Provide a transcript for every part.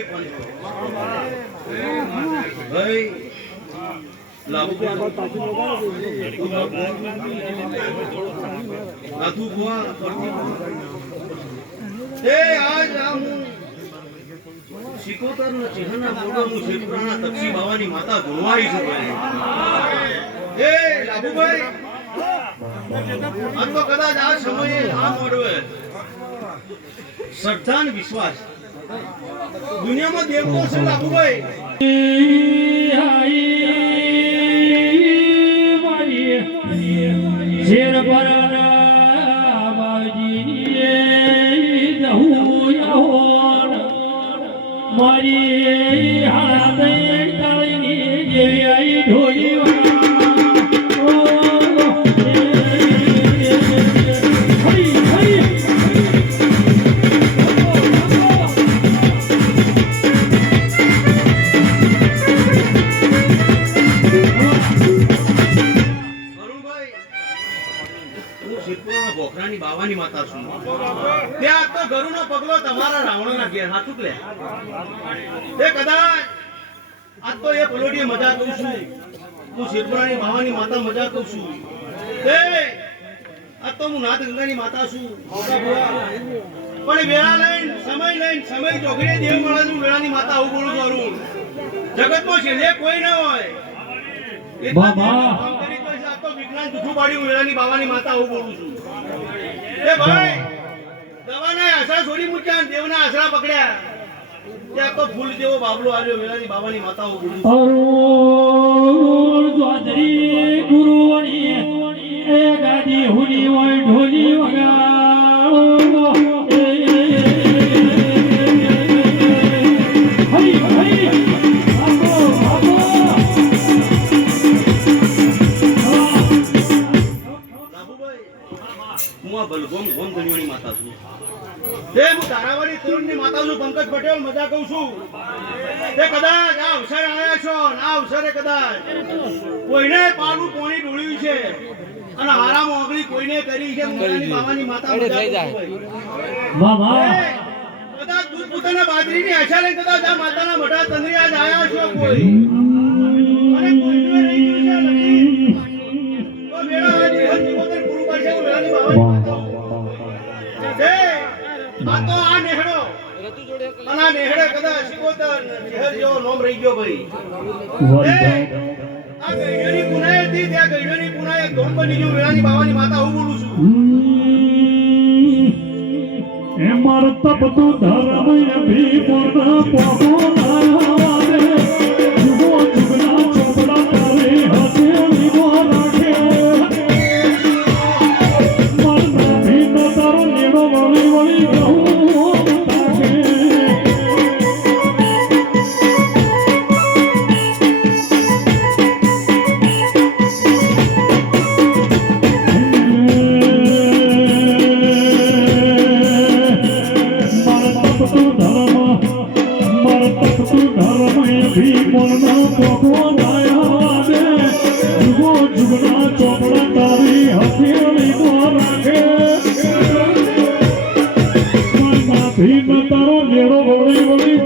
ભાઈ પણ ભાઈ લાગુ નાથું કુવા એ આજ આમ શિકોતર ના ચિહ્નના મોઢાનું શેપરાના તક્ષી બાવાની માતા ધોવાઈ છે એ લાભુભાઈ આ તો કદાચ આ સમયે આ મોડવે શ્રદ્ધા અને વિશ્વાસ દુનિયામાં દેવતો છે લાભુભાઈ શેર પરના બાવજી મારી હાથ જેવી આઈ ઢોલી બાવાની માતા છું ત્યાં તો ગરુનો પગલો તમારા રાવણના ઘેર હાથ ઉકલે તે કદાચ આ તો એ પલોડીએ મજા કરું છું હું શિરપુરાની બાવાની માતા મજા કરું છું તે આ તો હું નાથ ગંગાની માતા છું પણ વેળા લઈને સમય ચોકડીએ દેવ મળે છું વેળાની માતા આવું બોલું કરું જગતમાં છેલ્લે કોઈ ના હોય આ તો વિજ્ઞાન જૂઠું પાડ્યું વેળાની બાવાની માતા આવું બોલું છું એ ભાઈ દવાના આશરા છોડી મૂક્યા દેવના આશરા પકડ્યા ત્યાં તો ફૂલ જેવો બાબલો આવ્યો વેલાની બાબાની માતાઓ બોલી અરુણ દ્વાદરી ગુરુવણી એ ગાદી હુની હોય ઢોલી વગાડો હરી હરી આપો આપો હું આ બલગોમ ગોમ ધણીઓની માતા છું તે હું ધારાવાડી તરુણની માતા છું પંકજ પટેલ મજા કહું છું તે કદાચ આ અવસર આવ્યા છો આ અવસરે કદાચ કોઈને પાલું પોણી ઢોળ્યું છે અને હારામ ઓગળી કોઈને કરી છે મોરાની બાવાની માતા મજા કદાચ દૂધ પોતાના બાજરીની આશા લઈને કદાચ આ માતાના મોટા તંદ્રી આજ આવ્યા છો કોઈ અને કોઈને રહી ગયું છે નથી તો મેળા આજ જીવોતર પૂરું કરશે મેળાની બાવાની આ તો આ નેહડો અને આ નેહડે કદાચ શિકોતર શહેર જેવો નામ રહી ગયો ભાઈ આ ગઈડોની પુનાએ હતી ત્યાં ગઈડોની પુનાએ ગોમ બની ગયું વેળાની બાવાની માતા હું બોલું છું એ માર તપ તું ધર્મ ભી મોના પોગો ના રે જુગો જુગના ચોપડા તારે હાથે લીધો રાખે મન ભી નો તારો નેડો વળી વળી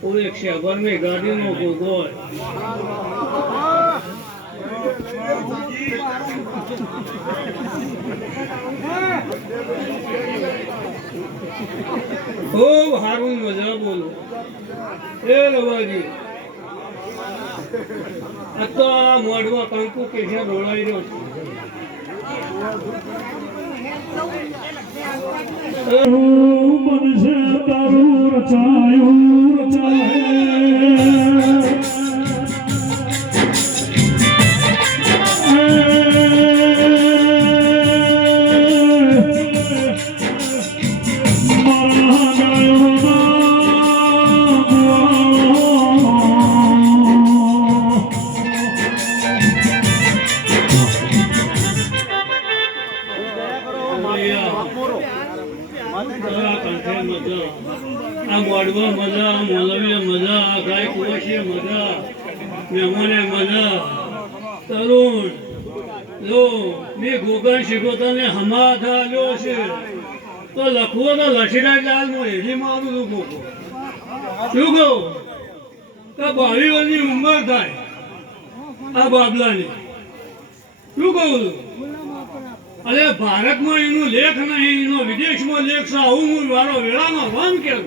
પૂરે શહેરની ગાડીનો ભોગો હોય. ખૂબ સારું મજા બોલો એ રવાજી. આ તો આ મોઢમાં કંકુ કેસા ઢોળાઈ રહ્યો છે. મનસે તારું રચાયું આ મોડવા મજા, મોલવીએ મજા, ગાય કુવાશીએ મજા, મહેમાને મજા. તરુણ જો મેં ગોગન શીખોતાને હમાથા આલ્યો છે તો લખવો તો લસીડા ચાલમાં હેરી મારું છું ગોગો. શું કહું કે 22 વર્ષની ઉંમર થાય આ બાબલાની. શું કહું છું? અરે ભારતમાં એનો લેખ નહીં, એનો વિદેશમાં લેખ છે. આવું હું વારો વેળામાં વન કેમ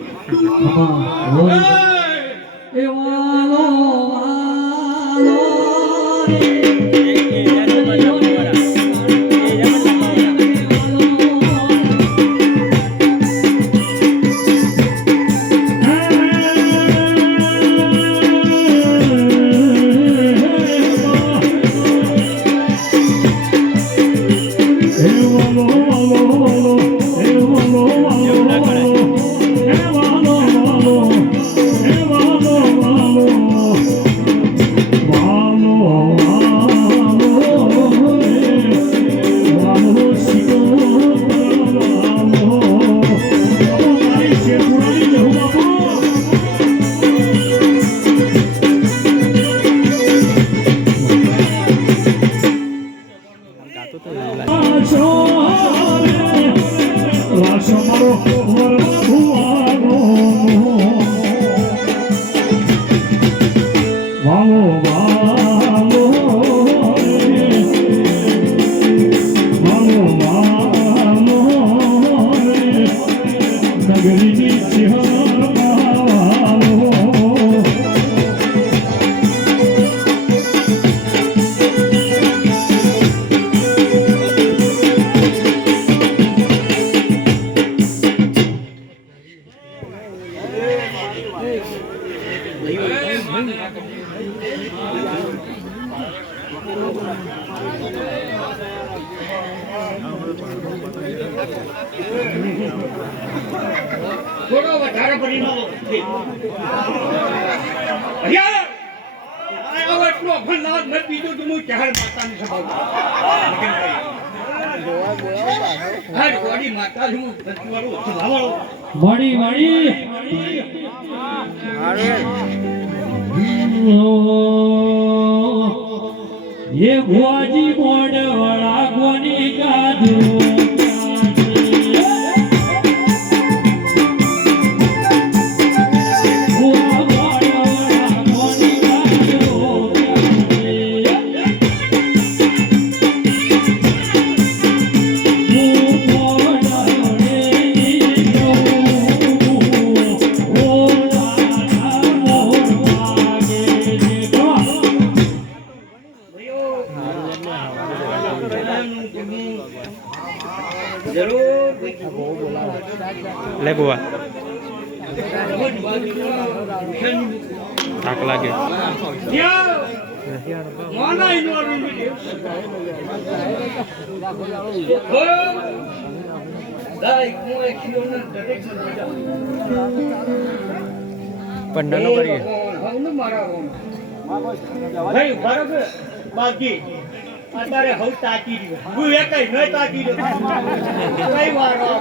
થોડો વધારે પડીનો એટલો ભંડાર નથી બીજો તો હું ચાર માતાની સભા માતા મળી ये भुआजी मोड़ वड़ा कोनी का दो ले बुआ आग लागे पंडा करिए भाई बराबर बाकी અત્યારે હવ તાકી રહ્યો હું એકઈ ન તાકી રહ્યો કઈ વારો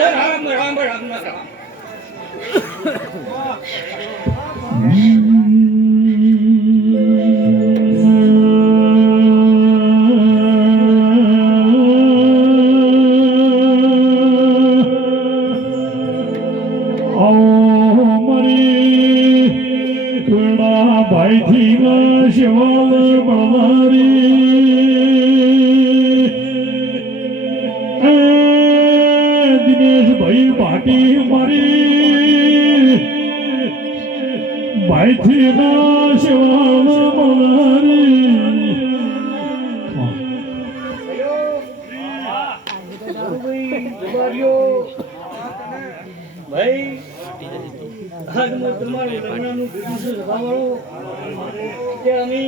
એ રામ રામ રામ ના ભાઈથી ના શિવાલ બળવારી દિનેશભાઈ ભાટી મારી ભાઈથી ના શિવાલ બળવારી ભાઈ આજ મેં તમારું લગ્નનું કીધું છે સભાવાળો કે અમે